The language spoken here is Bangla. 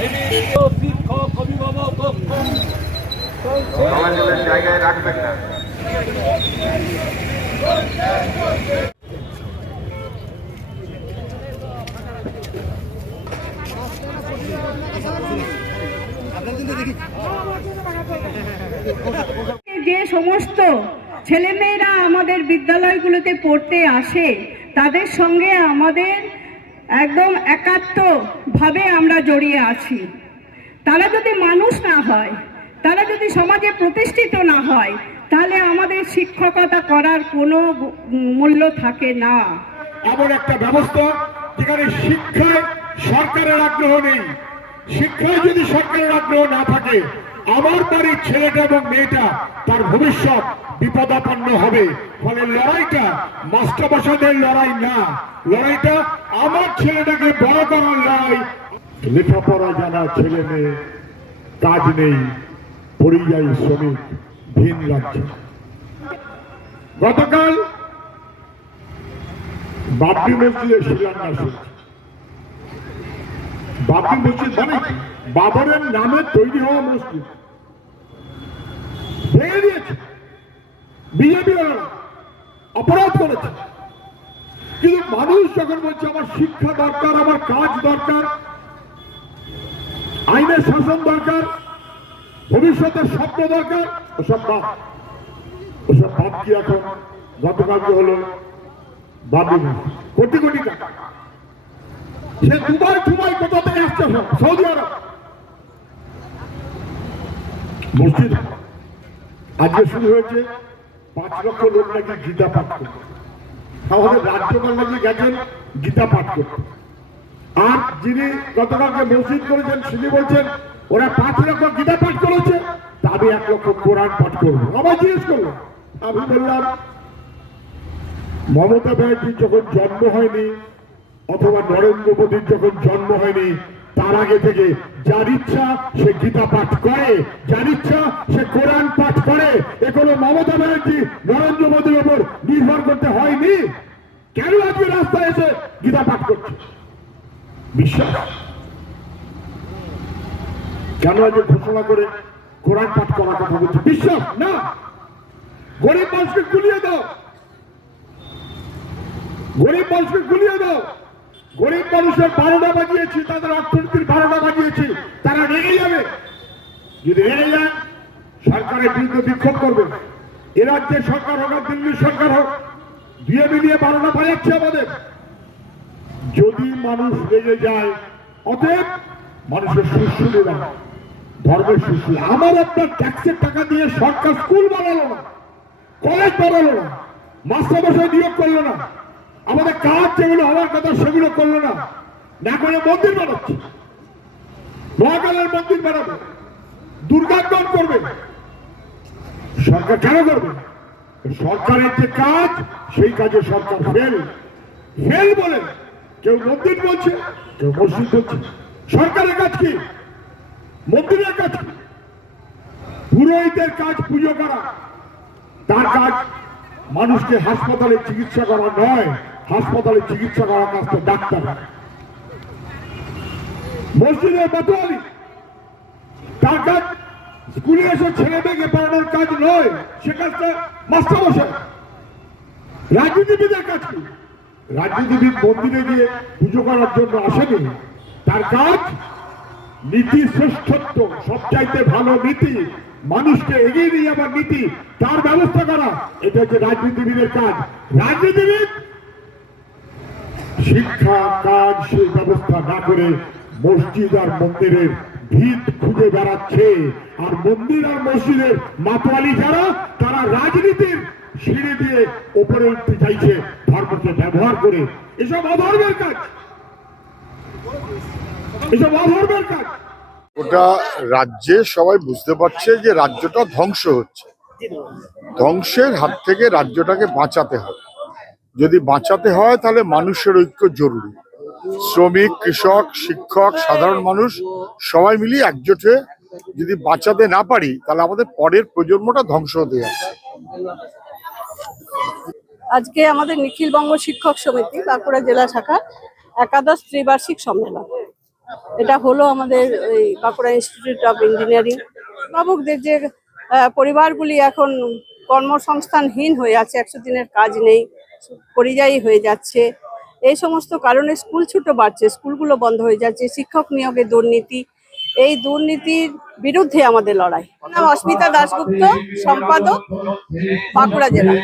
শিক্ষক অভিভাবক যে সমস্ত ছেলেমেয়েরা আমাদের বিদ্যালয়গুলোতে পড়তে আসে তাদের সঙ্গে আমাদের একদম একাত্মভাবে আমরা জড়িয়ে আছি। তারা যদি মানুষ না হয়, তারা যদি সমাজে প্রতিষ্ঠিত না হয়, তাহলে আমাদের শিক্ষকতা করার কোনো মূল্য থাকে না। এমন একটা ব্যবস্থা যেখানে শিক্ষায় সরকারের আগ্রহ নেই। শিক্ষায় যদি সরকারের আগ্রহ না থাকে, আমার বাড়ির ছেলেটা এবং মেয়েটা তার ভবিষ্যৎ বিপদাপন্ন হবে। ফলে লড়াইটা মাস্টারমশাইদের লড়াই না। লড়াইটা আমার ছেলেটাকে বড় করার লড়াই। লেখাপড়া জানা ছেলে মেয়ে, কাজ নেই, পরিযায়ী শ্রমিক, ভিন রাজ্যে। গতকাল বাবরি মসজিদে শিলান্যাস হয়েছে। বাবরি মসজিদ মানে বাবরের নামে তৈরি হওয়া মসজিদ। বিজেপি অপরাধ করেছে। কিন্তু মানুষ যখন বলছে, আমার শিক্ষা দরকার, আমার কাজ দরকার, আইনের শাসন দরকার, ভবিষ্যতের স্বপ্ন দরকার, ওসব বাদ। ওসব বাদ কি এখন? গতকালকে হলো মসজিদ। কোটি কোটি টাকা। সে দুবাই দুবাই কোথা থেকে আসছে সৌদি আরব। মসজিদ। আজকে শুরু হয়েছে পাঁচ লক্ষ লোক নাকি গীতা পাঠ করবে। আমাদের রাজ্যপাল নাকি গেছেন গীতা পাঠ করতে। আর যিনি গতকালকে মসজিদ করেছেন তিনি বলছেন, ওরা পাঁচ লক্ষ গীতা পাঠ করেছে আমি এক লক্ষ কোরআন পাঠ করব। আবার জিজ্ঞেস করল, আমি বললাম, মমতা ব্যানার্জির যখন জন্ম হয়নি, অথবা নরেন্দ্র মোদীর যখন জন্ম হয়নি তার আগে থেকে যার ইচ্ছা সে গীতা পাঠ করে, যার ইচ্ছা সে কোরআন পাঠ করে, এ কোনো মমতা ব্যানার্জি নরেন্দ্র মোদীর ওপর নির্ভর করতে হয়নি। কেন আজকে রাস্তায় এসে গীতা পাঠ করছে? বিশ্বাস? কেন আজকে ঘোষণা করে কোরআন পাঠ করার কথা বলছে? বিশ্বাস? না। গরিব মানুষকে গুলিয়ে দাও। গরিব মানুষকে গুলিয়ে দাও। গরিব মানুষের বারোটা বাজিয়েছি, তাদের অর্থনীতির বারোটা বাজিয়েছি, তারা রেগে যাবে। যদি রেগে যায়, সরকারের বিরুদ্ধে বিক্ষোভ করবে। এ রাজ্যের সরকার হোক আর দিল্লির সরকার হোক দিয়ে মিলিয়ে বারোটা বাজাচ্ছে আমাদের। যদি মানুষ রেগে যায়, অতএব মানুষের সুশ্রী না ধর্মের সুশ্রী আমার আপনার ট্যাক্সের টাকা দিয়ে সরকার স্কুল বানালো না, কলেজ বানালো না, মাস্টারমশাই নিয়োগ করল না। আমাদের কাজ যেগুলো হওয়ার কথা সেগুলো করল না। না করে মন্দির বানাচ্ছে। মহাকালের মন্দির বানাবে। দুর্গাঙ্গন করবে। সরকার কেন করবে? সরকারের যে কাজ, সেই কাজে সরকার ফেল ফেল বলে কেউ মন্দির বলছে, কেউ মসজিদ বলছে। সরকারের কাজ কি? মন্দিরের কাজ কি? পুরোহিতের কাজ পুজো করা। তার কাজ মানুষকে হাসপাতালে চিকিৎসা করা নয়। হাসপাতালে চিকিৎসা করার কাজ ডাক্তার। মসজিদের বাতোয়ালি তার স্কুলে এসে ছেলে মেয়েকে পড়ানোর কাজ নয়, সে কাজটা মাস্টার বসে রাজনীতিবিদের কাজ কি? রাজনীতিবিদ মন্দিরে গিয়ে পুজো করার জন্য আসেনি। তার কাজ নীতি শ্রেষ্ঠত্ব, সবচাইতে ভালো নীতি। মানুষকে এগিয়ে নিয়ে যাবার নীতি, তার ব্যবস্থা করা। এটা হচ্ছে রাজনীতিবিদের কাজ। রাজনীতিবিদ শিক্ষা, কাজ সেই ব্যবস্থা না করে মসজিদ আর মন্দিরের ভিত খুঁজে বেড়াচ্ছে। আর মন্দির আর মসজিদের মাতোয়ালি যারা, তারা রাজনীতির সিঁড়ি দিয়ে ওপরে উঠতে চাইছে, ধর্মকে ব্যবহার করে। এসব অধর্মের কাজ। এসব অধর্মের কাজ। ওটা রাজ্যে সবাই বুঝতে পারছে যে রাজ্যটা ধ্বংস হচ্ছে। ধ্বংসের হাত থেকে রাজ্যটাকে বাঁচাতে হবে। যদি বাঁচাতে হয়, তাহলে মানুষের ঐক্য জরুরি। শ্রমিক, কৃষক, শিক্ষক, সাধারণ মানুষ, সবাই মিলিয়ে একজোট যদি বাঁচাতে না পারি, তাহলে আমাদের পরের প্রজন্মটা ধ্বংস হতে যাচ্ছে। আজকে আমাদের নিখিল বঙ্গ শিক্ষক সমিতি, বাঁকুড়া জেলা শাখার একাদশ ত্রিবার্ষিক সম্মেলন। এটা হলো আমাদের ওই বাঁকুড়া ইনস্টিটিউট অফ ইঞ্জিনিয়ারিং বাবুকদের যে পরিবারগুলি এখন কর্মসংস্থানহীন হয়ে আছে, একশো দিনের কাজ নেই। পরিযায়ী হয়ে যাচ্ছে। এই সমস্ত কারণে স্কুল ছুটো বাড়ছে, স্কুলগুলো বন্ধ হয়ে যাচ্ছে, শিক্ষক নিয়োগে দুর্নীতি। এই দুর্নীতির বিরুদ্ধে আমাদের লড়াই। অস্মিতা দাশগুপ্ত, সম্পাদক, বাঁকুড়া জেলা।